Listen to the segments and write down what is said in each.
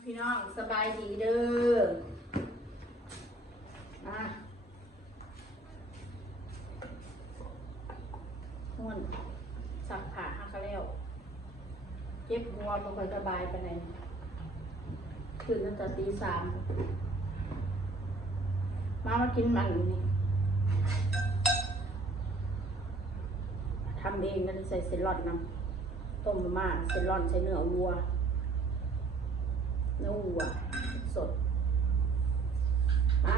พี่น้องสบายดีเด้อหุ่นสักผ่าฮักแล้วเจ็บหัวมันก็สบายไปไหนตื่นตั้งแต่ตีสามมากินมันอยู่นี่ทำเองนั่นใส่เซลอนน้ำต้มมาเซลอนใส่เนื้อวัวสดมา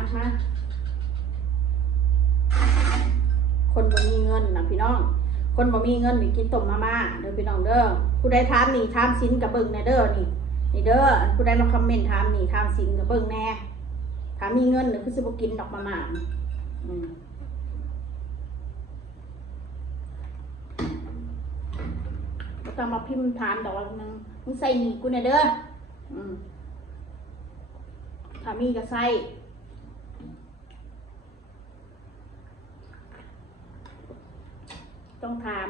คนบ่มีเงินนะพี่น้องคนบ่มีเงินนี่กินต้มมาม่าเด้อพี่น้องเด้อผู้ใดถามนี่ถามสินกับเบิ่งแน่เด้อนี่เด้อผู้ใดมาคอมเมนต์ถามนี่ถามสินกับเบิ่งแน่ถามมีเงินหรือคือสิบ่กินดอกมาม่าก็ต้องมาพิมพ์ถามดอกนึงมึงใส่หนีกูแน่เด้อถ้ามีก็ใส่ต้องถาม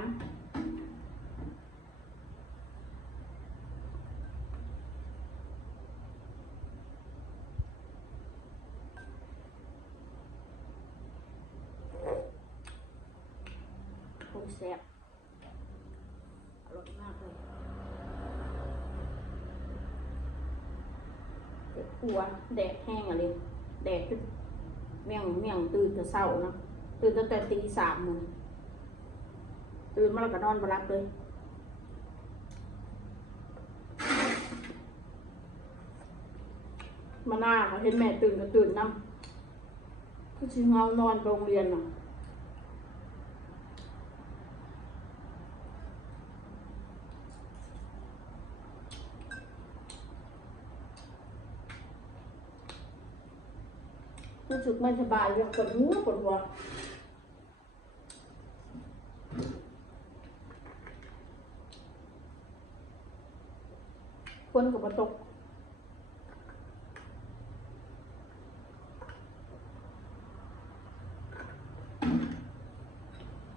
โอ้แซ่บอร่อยมากเลยเด็ดหัวแดดแห้งอะไรแดดเมี่ยงตื่นแต่เช้านะตื่นตั้งแต่ตีสามเลยตื่นมาแล้วก็นอนบ่หลับเลยมาหน้าเขาเห็นแม่ตื่นก็ตื่นน้ำคือชิงเงานอนไปโรงเรียนน่ะรู้สึกไม่สบายยังปวดหัวฝนก็มาตก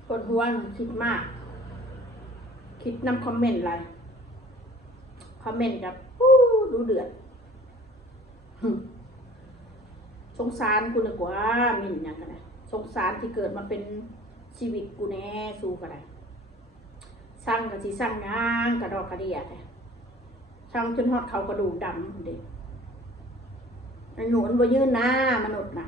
ปวดหัวคิดมากคิดนำคอมเมนต์อะไรคอมเมนต์กับดูเดือดสงสารกูเลยกว่ามินอย่างกันนะสงสารที่เกิดมาเป็นชีวิตกูแน่สู้กันได้สร้างกับที่สร้างงานกระดอกกระเดียดช่างจนฮอดเขากระดูกดำเด็กหนุนบ่ยืนหน้ามนุษย์นะ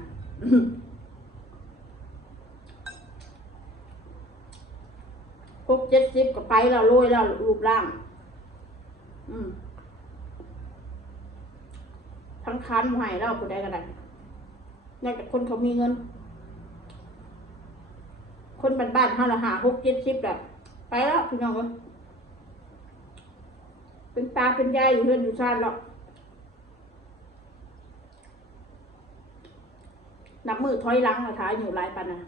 60-70ก็ไปแล้วโรยแล้วรูปร่างทั้งคันหายแล้วกูได้กันได้นอกจากคนเขามีเงินคนบ้านๆเฮาละหา60-70แบบไปแล้วพี่น้องเป็นตาเป็นยายอยู่เพื่อนอยู่ชาติแล้วนับมือถอยหลังมาท้ายอยู่หลายปันนะ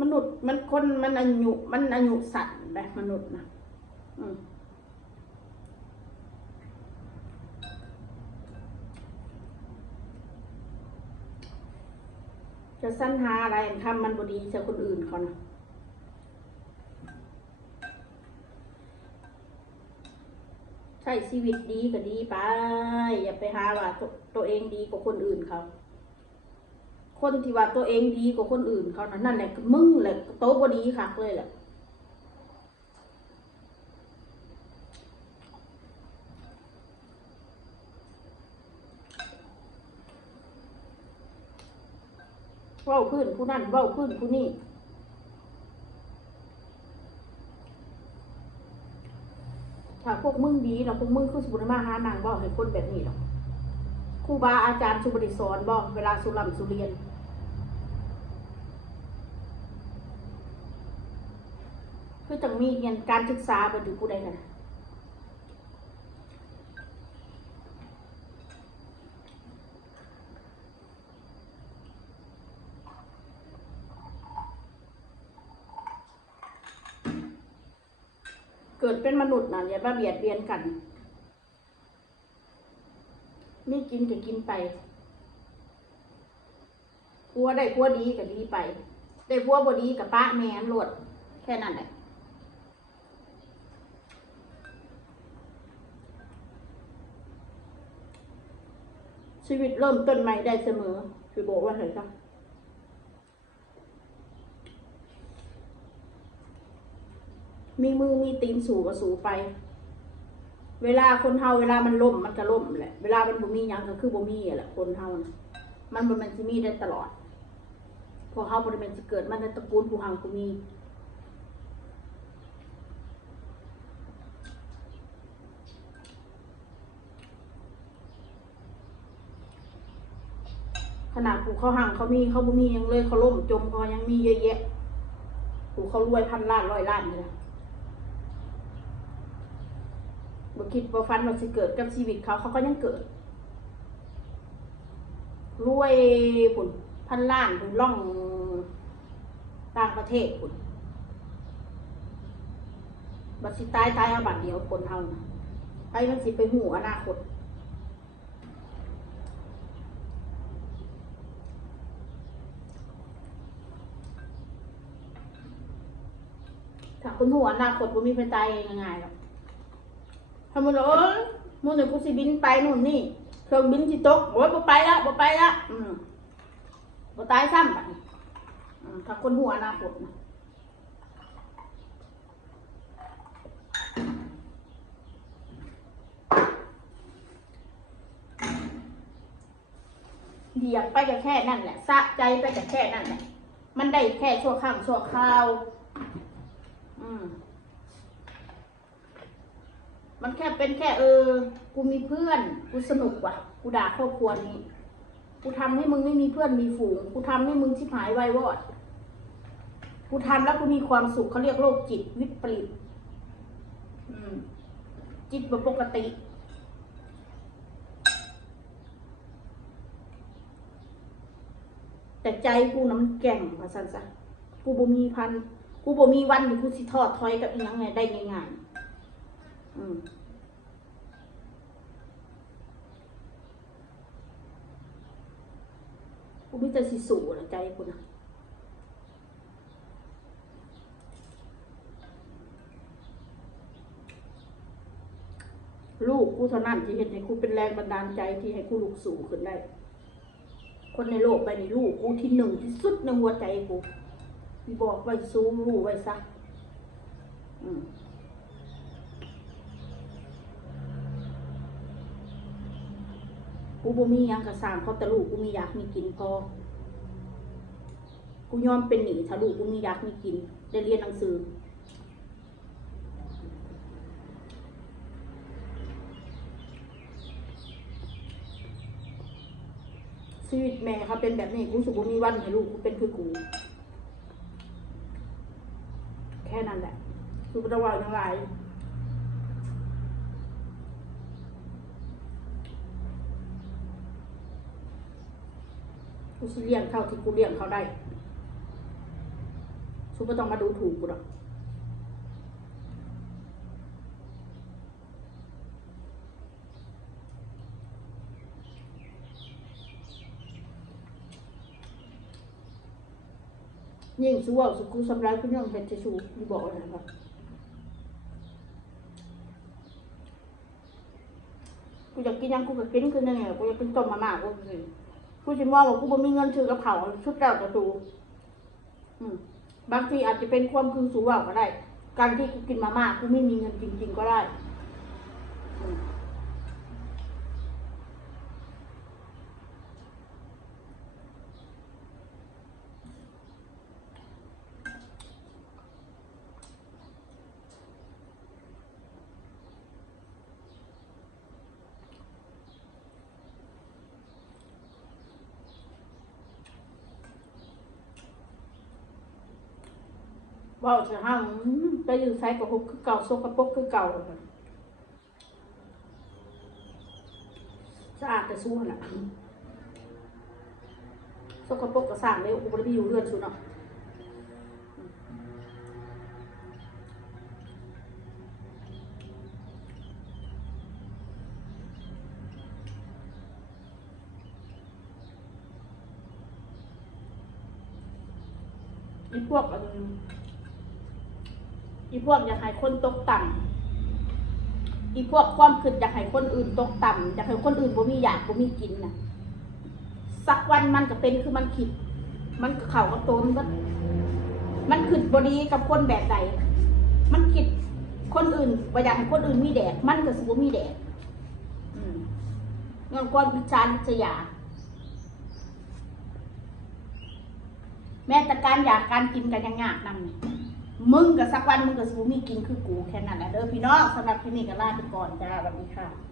มนุษย์มันคนมันอายุสั้นแบบมนุษย์นะจะสรรหาอะไรทำมันบดีเจอคนอื่นเขานะใช้ชีวิตดีก็ดีไปอย่าไปหาว่าตัวเองดีกว่าคนอื่นเขาคนที่ว่าตัวเองดีกว่าคนอื่นเขานั่นแหละมึงแหละโตบดีคักเลยแหละเว้าพื้นผู้นั่นเว้าพื้นผู้นี่ถ้าพวกมึงดีแล้วพวกมึงคือสุรมาหานางบอกให้คนแบบนี้หรอกครูบาอาจารย์สุบดิสอนบอกเวลาสุรำสุเรียนคือต้องมีเรียนการศึกษาไปดูผู้ใดกันเกิดเป็นมนุษย์นะอย่ามาเบียดเบียนกันมีกินก็กินไปพัวได้พัวดีก็ดีไปได้พัวบ่ดีกับป้าแม่นโลดแค่นั้นแหละ ชีวิตเริ่มต้นใหม่ได้เสมอคือบอกว่าเถอะจ้ะมีมือมีตีนสู่ก็สู่ไปเวลาคนเฮาเวลามันล่มมันก็ล่มแหละเวลามันบ่มีหยังก็คือบ่มีแหละคนเฮานะมันบ่แม่นสิมีได้ตลอดเพราะเฮาบ่ได้แม่นสิเกิดมาในตระกูลผู้หังผู้มีขนาดผู้เขาหังเขามีเขาบ่มีหยังเลยเขาล่มจมเขายังมีเยอะแยะผู้เขารวยพันล้านร้อยล้านอยู่นะบ่คิดบ่ฝันว่าสิเกิดกับชีวิตเขาก็ยังเกิดรวยพุ่นพันล้านพุ่นล่องต่างประเทศพุ่นบัดสิตายเอาบัดเดียวคนเฮานะไอ้มันสิไปหูอนาคตถ้าคนหัวอนาคตบ่มีไผตายง่ายๆหรอกถ้ามันมื้อนี้กูสิบินไปนู่นนี่เครื่องบินสิตกโอ้ยบ่ไปละบ่ตายซ้ำบัดนี้ถ้าคนหัวอนาคตนะเหยียบไปก็แค่นั่นแหละสะใจไปก็แค่นั่นแหละมันได้แค่ชั่วข้ามชั่วคราวมันแค่เป็นแค่กูมีเพื่อนกูสนุกว่ะกูด่าครอบครัวนี้กูทำให้มึงไม่มีเพื่อนมีฝูงกูทำให้มึงชิบหายไววอดกูทำแล้วกูมีความสุขเขาเรียกโรคจิตวิปริตจิตแบบปกติแต่ใจกูน้ำแก่งว่าซั่นซะกูบ่มีพันกูบ่มีวันที่กูสิทอดถอยกับอีหยังไงได้ง่ายๆกูมีแต่สิสู้นะใจกูนะลูกกูเท่านั้นที่เห็นให้กูเป็นแรงบันดาลใจที่ให้กูลุกสู่ขึ้นได้คนในโลกใบนี้ลูกกูที่หนึ่งที่สุดในหัวใจกูที่บอกไว้ซูมรู้ไว้ซะกูบ่มีหยังกระสร้างเขาแต่ลูกกูมีอยากมีกินพอกูยอมเป็นหนี้ถ้าลูกกูมีอยากมีกินได้เรียนหนังสือชีวิตแม่เขาเป็นแบบนี้กูรู้สึกว่ามีวันให้ลูกกูเป็นคือกูแค่นั้นแหละกูไม่ต้องว่าอย่างไรกูสิเลี้ยงเท่าที่กูเลี้ยงเขาได้กูไม่ต้องมาดูถูกกูหรอกยิ่งสู้ว่าสุกูสำไรกูยังเป็นจะสู้กูบอกเลยนะครับกูอยากกินยังกูก็กินคือนั่นไงกูอยากกินต้มมาม่ากูกินกูจะมองว่ากูบ่มีเงินซื้อกระเพราชุดแล้วจะสู้บางทีอาจจะเป็นความคือสู้ว่าก็ได้การที่กูกินมาม่ากูไม่มีเงินจริงๆก็ได้ว่าจะห้างไปอยู่ใช้กับหุบคือเก่าโซกระปกคือเก่าเลยสะอาดแต่สู้น่ะโซกระปกก็สร้างเลยอุปนิอยู่เรือนชุนเนาะอีพวกอยากให้คนตกต่ำอีพวกความคิดอยากให้คนอื่นตกต่ำอยากให้คนอื่นบ่มีอยากบ่มีกินน่ะ สักวันมันก็เป็นคือมันคิด มันเข่ากับตัวมันคิดบดีกับคนแบบใดมันคิดคนอื่นว่าอยากให้คนอื่นมีแดดมันก็สิบ่มีแดดเงินก้อนวิจารณ์จะอยากแม้แต่การอยากการกินกันยังยากนำมึงกับสักวันมึงกับสิบ่มีกินคือกูแค่นั้นแหละเด้อพี่น้องสำหรับคลิปนี้ก็ลาไปก่อนจ้าสวัสดีค่ะ